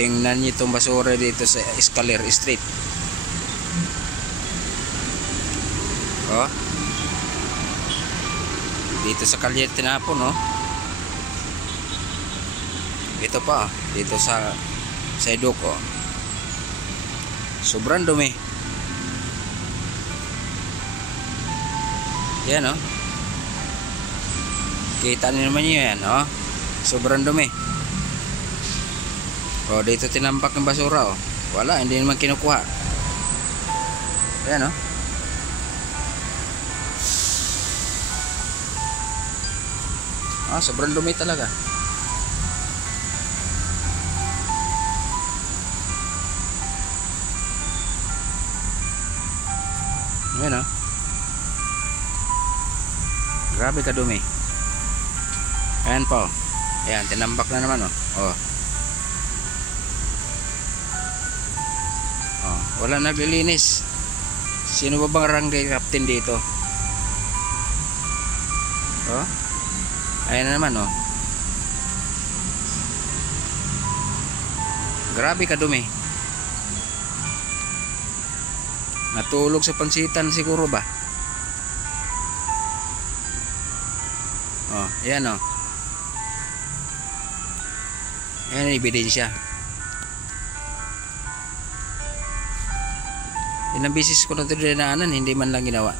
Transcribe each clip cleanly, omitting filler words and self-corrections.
Tingnan niyo itong basura dito sa Escalier Street. Oh. Dito sa kalye tinapon, no? Ito pa, dito sa sidewalk, oh. Sobrang dumi. Yan, oh. Kita niyo naman yun, yan, oh. Sobrang dumi. Oh, dito tinampak ng basura, oh. Wala, hindi naman kinukuha. Yan, oh. Sobrang dumi talaga. Ayan, oh. Grabe ka dumi. Ayan po. Ayan, tinambak na naman, oh. Oh. Oh, wala naglilinis. Sino ba bang barangay captain dito? Oh. Ayan na naman, oh. Grabe ka dumi. Natulog sa pansitan siguro ba? Oh, ayan, oh. Ayan ang ebidensya. Ilang bisis ko na ito dinaanan, hindi man lang ginawa.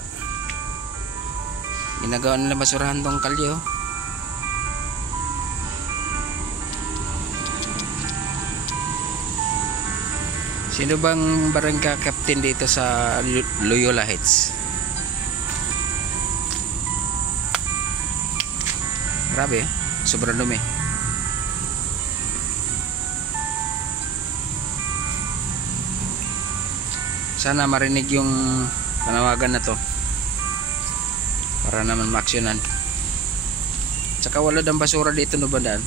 Ginagawa nila basurahan tong kalye, oh. Sino bang barangay captain dito sa Loyola Heights? Grabe, sobrang dumi. Sana marinig yung panawagan na to para naman maaksyonan. Tsaka wala dang basura dito, no bandaan.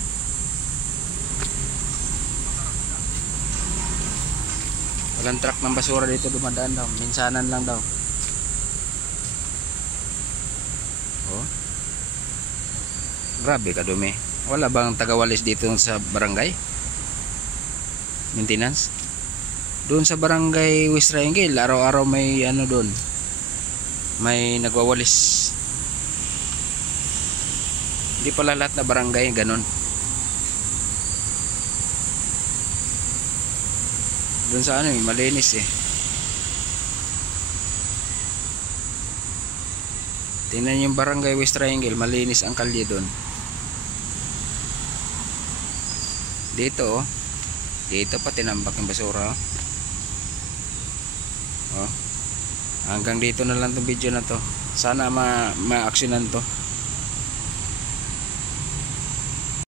Walang truck ng basura dito dumadaan daw. Minsanan lang daw. Oh. Grabe ka dumi. Wala bang tagawalis dito sa barangay? Maintenance? Doon sa barangay West Triangle, araw-araw may ano doon. May nagwawalis. Hindi pala lahat na barangay ganun. Doon sa ano, malinis eh. Tingnan yung barangay West Triangle, malinis ang kalye doon. Dito, oh. Dito pa tinambak yung basura, oh. Oh. Hanggang dito na lang 'tong video na to. Sana ma-aksyonan to.